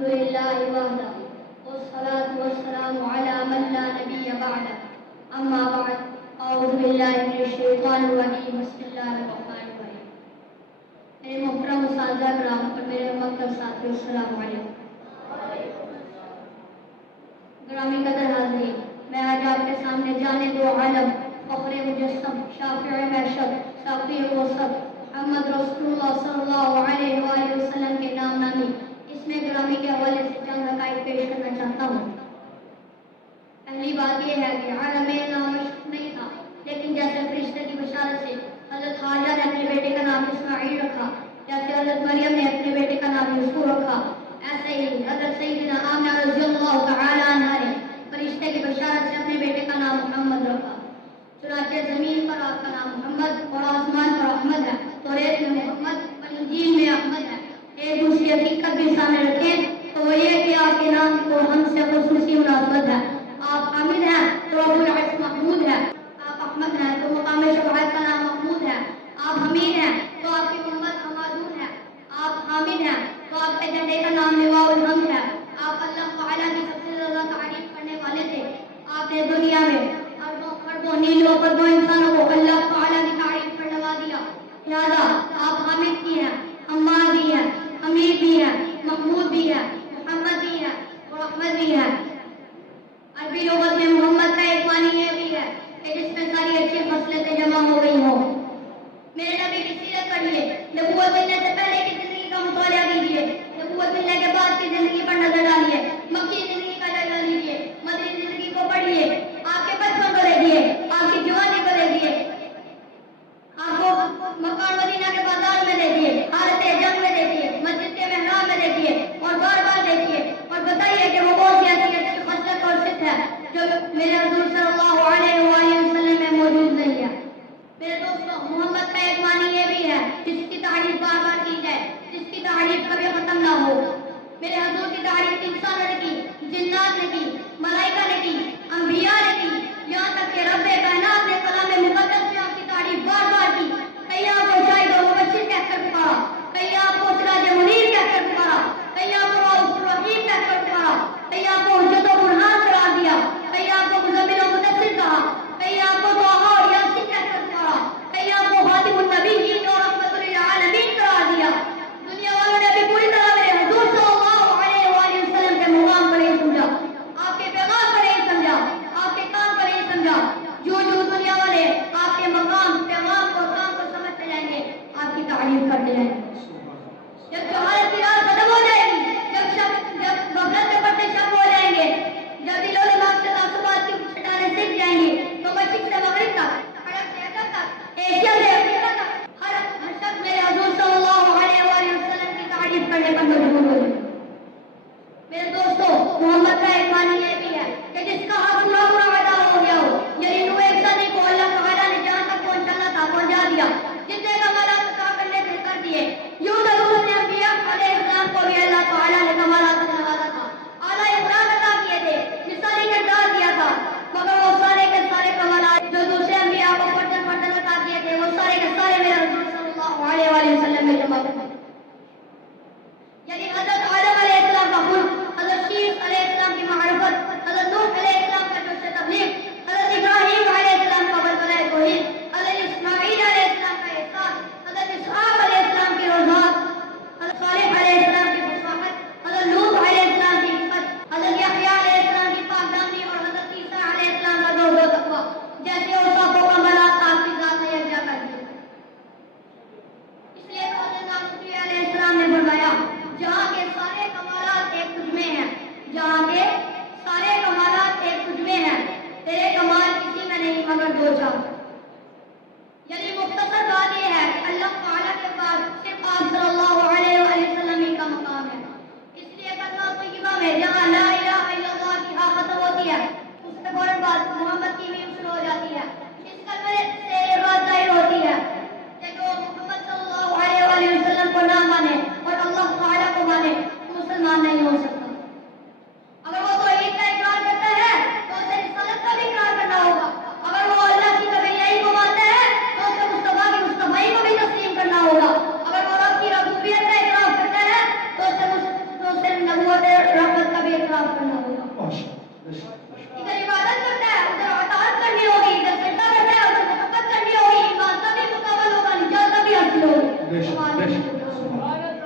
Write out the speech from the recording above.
الحمد لله وحده والصلاة والسلام على من لا نبي بعده أما بعد أعوذ بالله من الشيطان الرجيم بسم الله الرحمن الرحيم میرے محترم اساتذہ کرام اور میرے مکتب ساتھیو السلام علیکم. گرامی قدر حاضرین، میں آج آپ کے سامنے جانے دو عالم فخر مجسم شافع معشر ساقی وسط محمد رسول اللہ صلی اللہ علیہ وآلہ وسلم کے نام نامی اس میں گرامی کے حوالے سے چند حقائق پیش کرنا چاہتا ہوں. پہلی بات یہ ہے کہ عالم نام مشروع نہیں تھا، لیکن جیسے فرشتے کی بشارت سے حضرت حاجہ نے اپنے بیٹے کا نام اسماعیل رکھا، جیسے حضرت مریم نے اپنے بیٹے کا نام یوسف رکھا، ایسے ہی حضرت سیدنا آمنہ رضی اللہ تعالی عنہا نے فرشتے کی بشارت سے اپنے بیٹے کا نام محمد رکھا. چنانچہ زمین پر آپ کا نام محمد اور آسمان پر احمد ہے، توریت میں محمد اور انجیل میں احمد ہے. ایک دوسری حقیقت بھی سامنے رکھیں تو وہ یہ کہ آپ کے نام کو ہم سے خصوصی مناسبت ہے. آپ حامد ہیں تو رب العرش محمود ہے، آپ احمد ہیں تو مقام شفاعت کا نام محمود ہے، آپ حمید ہیں تو آپ کی امت حمادون ہے، آپ حامد ہیں تو آپ کے جھنڈے کا نام لواء الحمد ہے. آپ اللہ تعالیٰ کی سب سے زیادہ تعریف کرنے والے تھے. آپ نے دنیا میں اربوں خربوں نیلوں پربوں انسانوں کو اللہ تعالیٰ کی تعریف پر لگا دیا. لہذا آپ حامد بھی ہیں، حماد بھی ہیں، حمید بھی ہیں، محمود بھی ہیں، محمد بھی ہیں اور احمد بھی ہیں. عربی لغت میں محمد کا ایک معنی یہ بھی ہے کہ جس میں ساری اچھی خصلتیں جمع ہو گئی ہوں. میرے نبی کی سیرت پڑھیے، نبوت ملنے سے پہلے کی زندگی کا مطالعہ کیجیے، نبوت ملنے کے بعد کی زندگی پر نظر ڈالیے، مکی زندگی کا جائزہ لیجیے، مدنی زندگی کو پڑھیے، آپ کے بچپن کو دیکھیے، آپ کی جوانی کو دیکھیے، آپ کو مکہ اور مدینہ کے بازار میں دیکھیے، حالت جنگ میں دیکھیے، مسجد کے محراب میں دیکھیے اور بار بار دیکھیے اور بتائیے کہ وہ کون سی ایسی اچھی خصلت اور صفت ہے جو میرے حضور صلی اللہ علیہ وآلہ وسلم میں موجود نہیں ہے. میرے دوستوں، محمد کا ایک معنی یہ بھی ہے جس کی تعریف بار بار کی جائے، جس کی تعریف کبھی ختم نہ ہو. میرے حضور کی تعریف انسانوں نے کی، جنات نے کی، ملائکہ نے کی، انبیاء نے کی، یہاں تک کہ رب کائنات نے کلام مقدس میں آپ کی تعریف بار بار کی. کئی آپ کو شاہد و مبشر کہہ کر پکارا، کئی آپ کو سراج منیر کہہ کر پکارا، کئی آپ کو رؤوف الرحیم کہہ کر پکارا، کئی آپ کو حجت و برہان قرار دیا، کئی آپ کو مزمل و مدثر کہا، کئی آپ کو طٰہٰ اور یاسین کہہ کر پکارا، کئی آپ کو خاتم النبیین اور رحمت للعالمین قرار دیا. دنیا والوں نے ابھی پوری طرح میرے حضور صلی اللہ علیہ وآلہ وسلم کے مقام پر نہیں سمجھا، آپ کے پیغام پر نہیں سمجھا، آپ کے کام پر نہیں سمجھا. جو دنیا والے آپ کے مقام، پیغام اور کام کو سمجھتے جائیں گے، آپ کی تعریف کرتے جائیں گے. جب جہالت کی رات ختم ہو جائے گی، جب غفلت کے پردے شب ہو جائیں گے، جب دل و دماغ سے تعصبات کی چٹانیں سیکھ جائیں گی، تو مشرق سے مغرب تک، عرب سے عجم تک، ایشیا سے افریقہ تک ہر شخص میرے حضور صلی اللہ علیہ وآلہ وسلم کی تعریف کرنے پر مجبور ہو جائے. میرے دوستو، محمد کا ایک معنی یہ بھی ہے کہ جس کا حق پورا پورا ادا ہو گیا ہو. یعنی نوح ثانی کو اللہ تعالیٰ نے جہاں تک پہنچانا تھا پہنچا دیا، جتنے کمالات عطا کرنے تھے کر دیے. یوں ضرور نے انبیاء علیہ السلام کو بھی اللہ تعالیٰ نے کمالات سے نوازا تھا، اعلیٰ اقدار عطا کیے تھے، مثالی کردار دیا تھا. مگر وہ سارے کے سارے کمالات جو دوسرے انبیاء کو فرداً فرداً عطا کیے تھے، وہ سارے کے سارے میرے حضور صلی اللہ علیہ وآلہ وسلم میں جمع تھے. یعنی حضرت آدم علیہ السلام کا خلق، حضرت شیس علیہ السلام کی معرفت، حضرت نوح علیہ السلام کا جوش تبلیغ، حضرت ابراہیم علیہ السلام کا بلبلہ توحید، حضرت اسماعیل علیہ السلام کا احسان، حضرت اسحاق علیہ السلام کی روزات، حضرت صالح علیہ السلام کی فصاحت، حضرت لوط علیہ السلام کی حکمت، حضرت یحییٰ علیہ السلام کی پاک دامنی اور حضرت عیسیٰ علیہ السلام کا زہد و تقویٰ جیسے اوصاف و کمالات آپ کی ذات نے یکجا کر دیا. اس لیے تو حضرت نبی علیہ السلام نے فرمایا، جہاں کے سارے کمالات ایک تجھ میں ہیں، جہاں کے سارے کمالات ایک تجھ میں ہیں، تیرے کمال کسی میں نہیں مگر دو چار. یعنی مختصر بات یہ ہے کہ اللہ تعالیٰ کے بعد صرف آپ صلی اللہ علیہ وآلہ وسلم ہی کا مقام ہے. اس لیے کلمہ طیبہ میں جہاں لا الہ الا اللہ کی ہاں ختم ہوتی ہے، اس کے فوراً بعد محمد کی میم شروع ہو جاتی ہے. اس کلمے سے یہ بات ظاہر ہوتی ہے کہ جو محمد صلی اللہ علیہ وآلہ وسلم کو نہ مانے اور اللہ تعالیٰ کو مانے تو مسلمان نہیں ہو سکتا. اگر وہ توحید کا اقرار کرتا ہے تو اسے رسالت کا بھی اقرار کرنا ہوگا. اگر وہ اللہ کی کبریائی کو مانتا ہے تو اسے مصطفیٰ کی مصطفیٰ کو بھی تسلیم کرنا ہوگا. اگر وہ رب کی ربوبیت کا اقرار کرتا ہے تو اسے نبوت 5